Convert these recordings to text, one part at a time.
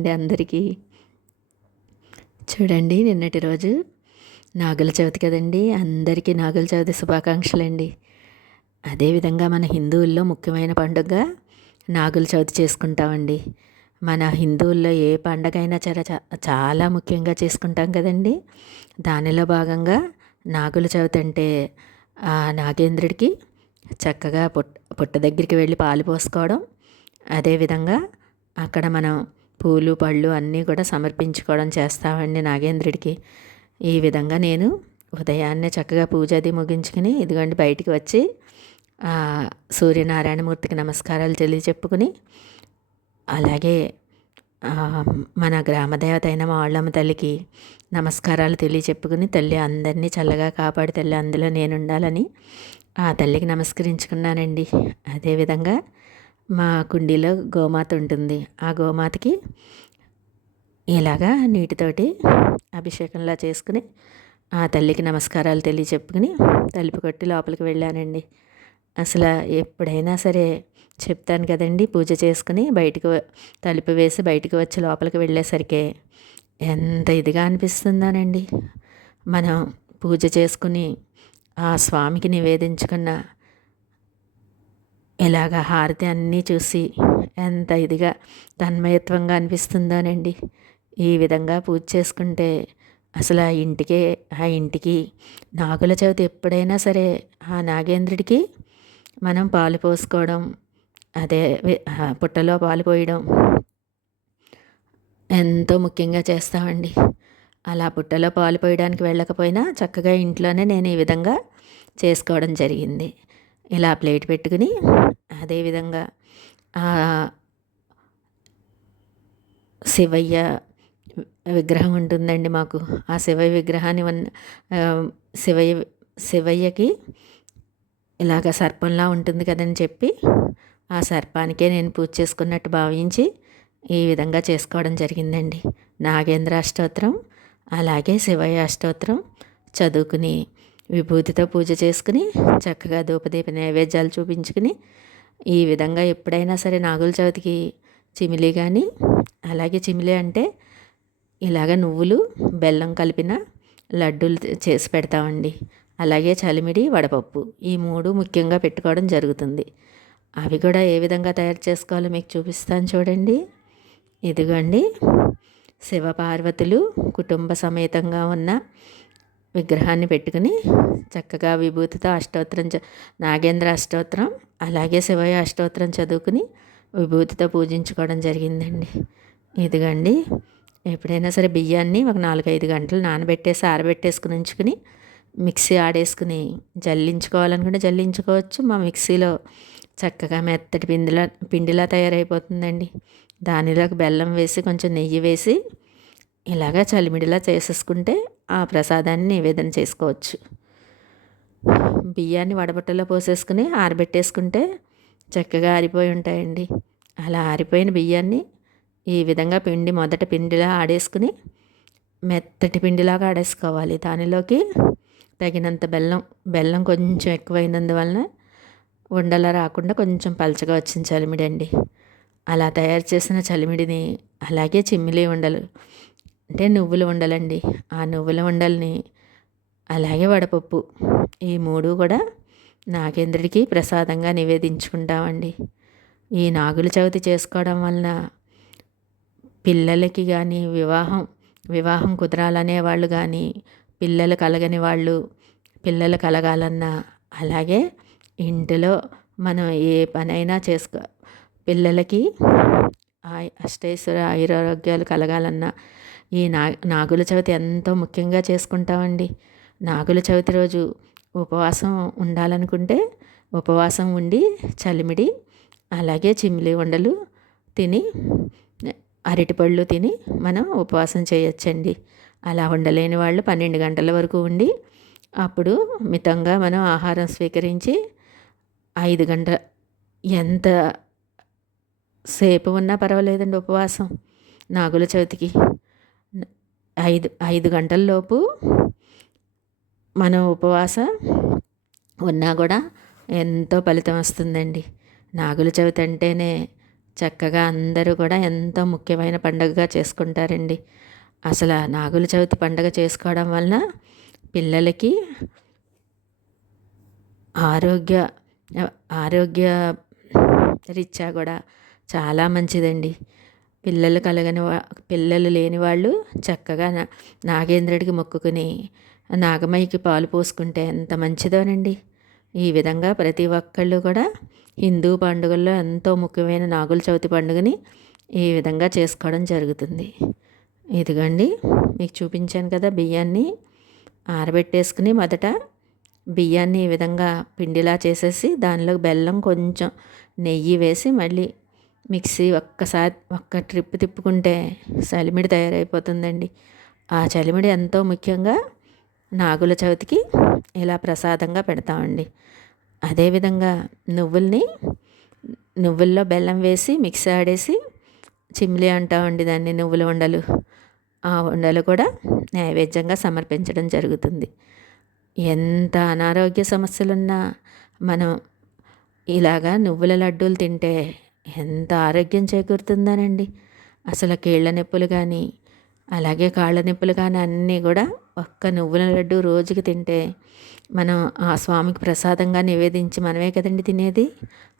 అండి అందరికీ. చూడండి నిన్నటి రోజు నాగుల చవితి కదండి అందరికీ నాగుల చవితి శుభాకాంక్షలు అండి అదేవిధంగా మన హిందువుల్లో ముఖ్యమైన పండుగ నాగుల చవితి చేసుకుంటామండి. మన హిందువుల్లో ఏ పండగ చాలా చాలా ముఖ్యంగా చేసుకుంటాం కదండి. దానిలో భాగంగా నాగుల చవితి అంటే నాగేంద్రుడికి చక్కగా పుట్ట పుట్ట దగ్గరికి వెళ్ళి పాలు పోసుకోవడం అదేవిధంగా అక్కడ మనం పూలు పళ్ళు అన్నీ కూడా సమర్పించుకోవడం చేస్తామండి నాగేంద్రుడికి. ఈ విధంగా నేను ఉదయాన్నే చక్కగా పూజ అది ముగించుకుని ఇదిగోండి బయటికి వచ్చి సూర్యనారాయణమూర్తికి నమస్కారాలు తెలియచెప్పుకుని అలాగే మన గ్రామదేవత అయిన వాళ్ళమ్మ తల్లికి నమస్కారాలు తెలియచెప్పుకుని తల్లి అందరినీ చల్లగా కాపాడి తల్లి అందులో నేను ఉండాలని ఆ తల్లికి నమస్కరించుకున్నానండి. అదేవిధంగా మా కుండీలో గోమాత ఉంటుంది. ఆ గోమాతకి ఇలాగా నీటితోటి అభిషేకంలా చేసుకుని ఆ తల్లికి నమస్కారాలు తెలియ చెప్పుకుని తలుపు కొట్టి లోపలికి వెళ్ళానండి. అసలు ఎప్పుడైనా సరే చెప్తాను కదండి పూజ చేసుకుని బయటకు తలుపు వేసి బయటకు వచ్చి లోపలికి వెళ్ళేసరికి ఎంత ఇదిగా అనిపిస్తుందోనండి. మనం పూజ చేసుకుని ఆ స్వామికి నివేదించుకున్న ఇలాగ హారతి అన్నీ చూసి ఎంత ఇదిగా తన్మయత్వంగా అనిపిస్తుందోనండి. ఈ విధంగా పూజ చేసుకుంటే అసలు ఆ ఇంటికే ఆ ఇంటికి నాగుల చవితి ఎప్పుడైనా సరే ఆ నాగేంద్రుడికి మనం పాలు పోసుకోవడం అదే పుట్టలో పాలు పోయడం ఎంతో ముఖ్యంగా చేస్తామండి. అలా పుట్టలో పాలు పోయడానికి వెళ్ళకపోయినా చక్కగా ఇంట్లోనే నేను ఈ విధంగా చేసుకోవడం జరిగింది. ఇలా ప్లేట్ పెట్టుకుని అదేవిధంగా శివయ్య విగ్రహం ఉంటుందండి మాకు. ఆ శివయ్య విగ్రహాన్ని వన్ శివయ్య శివయ్యకి ఇలాగ సర్పంలా ఉంటుంది కదని చెప్పి ఆ సర్పానికే నేను పూజ చేసుకున్నట్టు భావించి ఈ విధంగా చేసుకోవడం జరిగిందండి. నాగేంద్ర అష్టోత్తరం అలాగే శివయ్య అష్టోత్తరం చదువుకుని విభూతితో పూజ చేసుకుని చక్కగా ధూపదీప నైవేద్యాలు చూపించుకుని ఈ విధంగా ఎప్పుడైనా సరే నాగుల చవితికి చిమిలి కానీ అలాగే చిమిలి అంటే ఇలాగ నువ్వులు బెల్లం కలిపిన లడ్డూలు చేసి పెడతామండి. అలాగే చలిమిడి వడపప్పు ఈ మూడు ముఖ్యంగా పెట్టుకోవడం జరుగుతుంది. అవి కూడా ఏ విధంగా తయారు చేసుకోవాలో మీకు చూపిస్తాను చూడండి. ఇదిగోండి. శివపార్వతులు కుటుంబ సమేతంగా ఉన్న విగ్రహాన్ని పెట్టుకుని చక్కగా విభూతితో అష్టోత్తరం నాగేంద్ర అష్టోత్తరం అలాగే శివయ్య అష్టోత్తరం చదువుకుని విభూతితో పూజించుకోవడం జరిగిందండి. ఇదిగండి ఎప్పుడైనా సరే బియ్యాన్ని ఒక నాలుగైదు గంటలు నానబెట్టేసి ఆరబెట్టేసుకుని ఉంచుకుని మిక్సీ ఆడేసుకుని జల్లించుకోవాలనుకుంటే జల్లించుకోవచ్చు. మా మిక్సీలో చక్కగా మెత్తటి పిండిలా పిండిలా తయారైపోతుందండి. దానిలోకి బెల్లం వేసి కొంచెం నెయ్యి వేసి ఇలాగా చలిమిడిలా చేసేసుకుంటే ఆ ప్రసాదాన్ని నివేదన చేసుకోవచ్చు. బియ్యాన్ని వడబట్టలో పోసేసుకుని ఆరబెట్టేసుకుంటే చక్కగా ఆరిపోయి ఉంటాయండి. అలా ఆరిపోయిన బియ్యాన్ని ఈ విధంగా పిండి మొదట పిండిలా ఆడేసుకుని మెత్తటి పిండిలాగా ఆడేసుకోవాలి. దానిలోకి తగినంత బెల్లం బెల్లం కొంచెం ఎక్కువైనందువలన ఉండలా రాకుండా కొంచెం పలచగా వచ్చిన చలిమిడి అండి అలా తయారు చేసిన చలిమిడిని అలాగే చిమ్మిలి ఉండలు అంటే నువ్వుల ఉండలండి ఆ నువ్వుల ఉండల్ని అలాగే వడపప్పు. ఈ మూడు కూడా నాగేంద్రుడికి ప్రసాదంగా నివేదించుకుంటామండి. ఈ నాగుల చవితి చేసుకోవడం వలన పిల్లలకి కానీ వివాహం వివాహం కుదరాలనే వాళ్ళు కానీ పిల్లలు కలగని వాళ్ళు పిల్లలు కలగాలన్నా అలాగే ఇంటిలో మనం ఏ పనైనా చేసుకో పిల్లలకి అష్టైశ్వర ఆయురారోగ్యాలు కలగాలన్నా ఈ నా నాగుల చవితి ఎంతో ముఖ్యంగా చేసుకుంటామండి. నాగుల చవితి రోజు ఉపవాసం ఉండాలనుకుంటే ఉపవాసం ఉండి చలిమిడి అలాగే చిమ్లి ఉండలు తిని అరటిపళ్ళు తిని మనం ఉపవాసం చేయొచ్చండి. అలా ఉండలేని వాళ్ళు పన్నెండు గంటల వరకు ఉండి అప్పుడు మితంగా మనం ఆహారం స్వీకరించి ఐదు గంటల ఎంత సేపు ఉన్నా పర్వాలేదండి ఉపవాసం నాగుల చవితికి. ఐదు ఐదు గంటలలోపు మనం ఉపవాస ఉన్నా కూడా ఎంతో ఫలితం వస్తుందండి. నాగుల చవితి అంటేనే చక్కగా అందరూ కూడా ఎంతో ముఖ్యమైన పండుగగా చేసుకుంటారండి. అసలు నాగుల చవితి పండుగ చేసుకోవడం వలన పిల్లలకి ఆరోగ్య ఆరోగ్య రీత్యా కూడా చాలా మంచిదండి. పిల్లలు కలగని వా పిల్లలు లేని వాళ్ళు చక్కగా నాగేంద్రుడికి మొక్కుకుని నాగమయ్యకి పాలు పోసుకుంటే ఎంత మంచిదోనండి. ఈ విధంగా ప్రతి ఒక్కళ్ళు కూడా హిందూ పండుగల్లో ఎంతో ముఖ్యమైన నాగుల చవితి పండుగని ఈ విధంగా చేసుకోవడం జరుగుతుంది. ఇదిగండి మీకు చూపించాను కదా బియ్యాన్ని. ఆరబెట్టేసుకుని మొదట బియ్యాన్ని ఈ విధంగా పిండిలా చేసేసి దానిలో బెల్లం కొంచెం నెయ్యి వేసి మళ్ళీ మిక్సీ ఒక్కసారి ఒక్క ట్రిప్ తిప్పుకుంటే చలిమిడి తయారైపోతుందండి. ఆ చలిమిడి ఎంతో ముఖ్యంగా నాగుల చవితికి ఇలా ప్రసాదంగా పెడతామండి. అదేవిధంగా నువ్వుల్ని నువ్వుల్లో బెల్లం వేసి మిక్సీ ఆడేసి చిమ్లీ అంటామండి దాన్ని నువ్వుల ఉండలు ఆ ఉండలు కూడా నైవేద్యంగా సమర్పించడం జరుగుతుంది. ఎంత అనారోగ్య సమస్యలున్నా మనం ఇలాగా నువ్వుల లడ్డూలు తింటే ఎంత ఆరోగ్యం చేకూరుతుందనండి. అసలు కీళ్ళ నొప్పులు కానీ అలాగే కాళ్ళ నొప్పులు కానీ అన్నీ కూడా ఒక్క నువ్వుల లడ్డు రోజుకి తింటే మనం ఆ స్వామికి ప్రసాదంగా నివేదించి మనమే కదండి తినేది.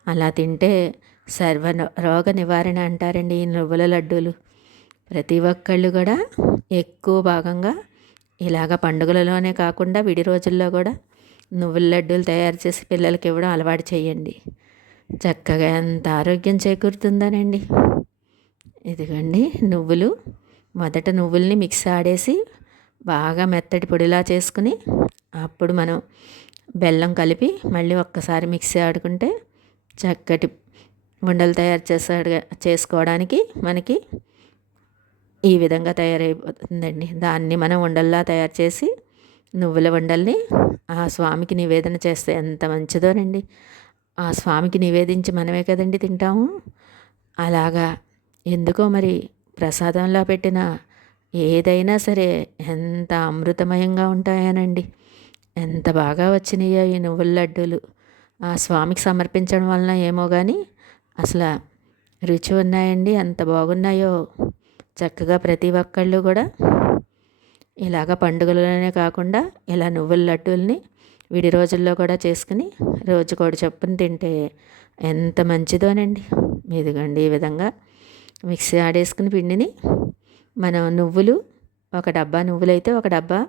అలా తింటే సర్వ రోగ నివారణ అంటారండి ఈ నువ్వుల లడ్డూలు. ప్రతి ఒక్కళ్ళు కూడా ఎక్కువ భాగంగా ఇలాగ పండుగలలోనే కాకుండా విడి రోజుల్లో కూడా నువ్వుల లడ్డూలు తయారు చేసి పిల్లలకి ఇవ్వడం అలవాటు చేయండి. చక్కగా ఎంత ఆరోగ్యం చేకూరుతుందనండి. ఇదిగండి నువ్వులు. మొదట నువ్వుల్ని మిక్స్ ఆడేసి బాగా మెత్తటి పొడిలా చేసుకుని అప్పుడు మనం బెల్లం కలిపి మళ్ళీ ఒక్కసారి మిక్సీ ఆడుకుంటే చక్కటి ఉండలు తయారు చేసాడు చేసుకోవడానికి మనకి ఈ విధంగా తయారైపోతుందండి. దాన్ని మనం ఉండల్లా తయారు చేసి నువ్వుల ఉండల్ని ఆ స్వామికి నివేదన చేస్తే ఎంత మంచిదోనండి. ఆ స్వామికి నివేదించి మనమే కదండి తింటాము. అలాగా ఎందుకో మరి ప్రసాదంలో పెట్టిన ఏదైనా సరే ఎంత అమృతమయంగా ఉంటాయనండి. ఎంత బాగా వచ్చినాయో ఈ నువ్వుల లడ్డూలు. ఆ స్వామికి సమర్పించడం వలన ఏమో కానీ అసలు రుచి ఉన్నాయండి. ఎంత బాగున్నాయో చక్కగా ప్రతి ఒక్కళ్ళు కూడా. ఇలాగ పండుగలలోనే కాకుండా ఇలా నువ్వుల లడ్డూల్ని విడి రోజుల్లో కూడా చేసుకుని రోజుకోడి చొప్పున తింటే ఎంత మంచిదోనండి. మీదిగండి ఈ విధంగా మిక్సీ ఆడేసుకుని పిండిని మనం నువ్వులు ఒక డబ్బా నువ్వులైతే ఒక డబ్బా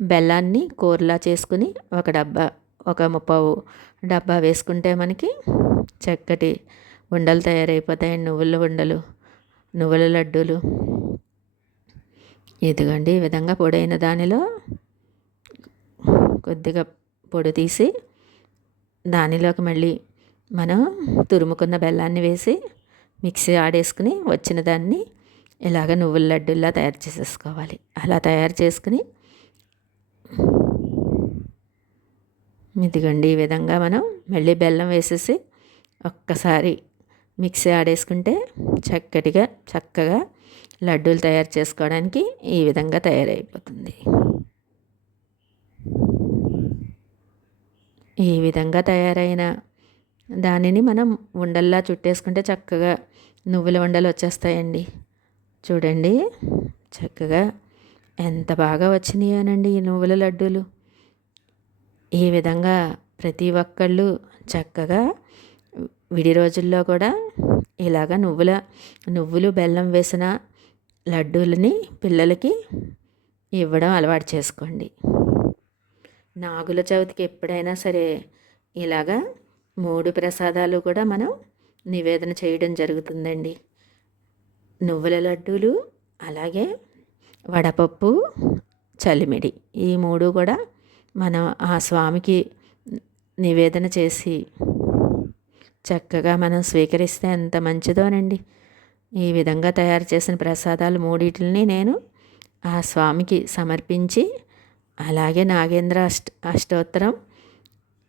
బెల్లాన్ని కూరలా చేసుకుని ఒక డబ్బా ఒక ముప్పావు డబ్బా వేసుకుంటే మనకి చక్కటి ఉండలు తయారైపోతాయి నువ్వుల ఉండలు నువ్వుల లడ్డూలు. ఇదిగండి ఈ విధంగా పొడైన దానిలో కొద్దిగా పొడి తీసి దానిలోకి మళ్ళీ మనం తురుముకున్న బెల్లాన్ని వేసి మిక్సీ ఆడేసుకుని వచ్చిన దాన్ని ఇలాగ నువ్వుల లడ్డూల్లా తయారు చేసేసుకోవాలి. అలా తయారు చేసుకుని ఇదిగండి ఈ విధంగా మనం మళ్ళీ బెల్లం వేసేసి ఒక్కసారి మిక్సీ ఆడేసుకుంటే చక్కటిగా చక్కగా లడ్డూలు తయారు చేసుకోవడానికి ఈ విధంగా తయారైపోతుంది. ఈ విధంగా తయారైన. దానిని మనం ఉండల్లా చుట్టేసుకుంటే చక్కగా నువ్వుల ఉండలు వచ్చేస్తాయండి. చూడండి చక్కగా ఎంత బాగా వచ్చినాయోనండి ఈ నువ్వుల లడ్డూలు. ఈ విధంగా ప్రతి ఒక్కళ్ళు చక్కగా విడి రోజుల్లో కూడా ఇలాగ నువ్వుల నువ్వులు బెల్లం వేసిన లడ్డూలని పిల్లలకి ఇవ్వడం అలవాటు చేసుకోండి. నాగుల చవితికి ఎప్పుడైనా సరే ఇలాగా మూడు ప్రసాదాలు కూడా మనం నివేదన చేయడం జరుగుతుందండి. నువ్వుల లడ్డూలు అలాగే వడపప్పు చలిమిడి ఈ మూడు కూడా మనం ఆ స్వామికి నివేదన చేసి చక్కగా మనం స్వీకరిస్తే ఎంత మంచిదోనండి. ఈ విధంగా తయారు చేసిన ప్రసాదాలు మూడింటిని నేను ఆ స్వామికి సమర్పించి అలాగే నాగేంద్ర అష్ట అష్టోత్తరం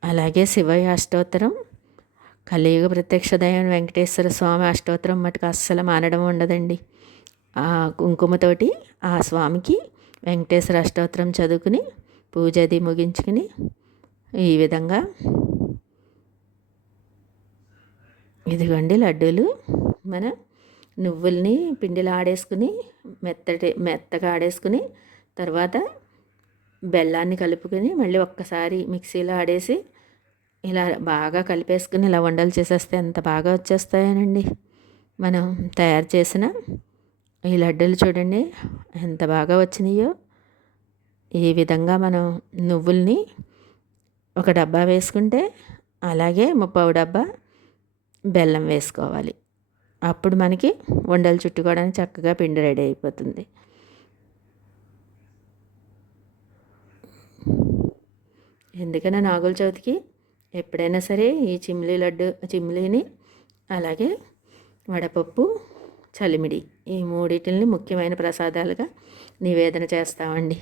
అలాగే శివయ్య అష్టోత్తరం కలియుగ ప్రత్యక్ష దైవం వెంకటేశ్వర స్వామి అష్టోత్తరం మటుకు అస్సలు మానడం ఉండదండి. ఆ కుంకుమతోటి ఆ స్వామికి వెంకటేశ్వర అష్టోత్తరం చదువుకుని పూజ అది ముగించుకుని ఈ విధంగా ఇదిగోండి లడ్డూలు. మన నువ్వుల్ని పిండిలో ఆడేసుకుని మెత్తటి మెత్తగా ఆడేసుకుని తర్వాత బెల్లాన్ని కలుపుకొని మళ్ళీ ఒక్కసారి మిక్సీలో ఆడేసి ఇలా బాగా కలిపేసుకుని ఇలా వండలు చేసేస్తే ఎంత బాగా వచ్చేస్తాయనండి. మనం తయారు చేసిన ఈ లడ్డూలు చూడండి ఎంత బాగా వచ్చినాయో. ఈ విధంగా మనం నువ్వుల్ని ఒక డబ్బా వేసుకుంటే అలాగే ముప్పావు డబ్బా బెల్లం వేసుకోవాలి. అప్పుడు మనకి వండలు చుట్టుకోవడానికి చక్కగా పిండి రెడీ అయిపోతుంది. ఎందుకన్నా నాగుల చవితికి? ఎప్పుడైనా సరే ఈ చిమ్లీ లడ్డు చిమ్లీని అలాగే వడపప్పు చలిమిడి ఈ మూడింటిని ముఖ్యమైన ప్రసాదాలుగా నివేదన చేస్తామండి.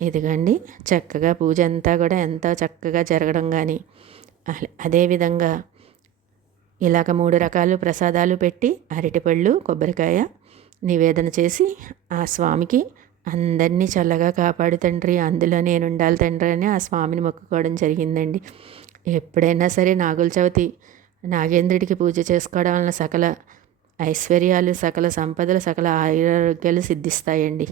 ఇదిగండి చక్కగా పూజ అంతా కూడా ఎంతో చక్కగా జరగడం కానీ అదేవిధంగా ఇలాగ మూడు రకాలు ప్రసాదాలు పెట్టి అరటిపళ్ళు కొబ్బరికాయ నివేదన చేసి ఆ స్వామికి అందరినీ చల్లగా కాపాడు తండ్రి అందులో నేను ఉండాలి తండ్రి అని ఆ స్వామిని మొక్కుకోవడం జరిగిందండి. ఎప్పుడైనా సరే నాగుల చవితి నాగేంద్రుడికి పూజ చేసుకోవడం వలన సకల ఐశ్వర్యాలు సకల సంపదలు సకల ఆరోగ్యాలు సిద్ధిస్తాయండి.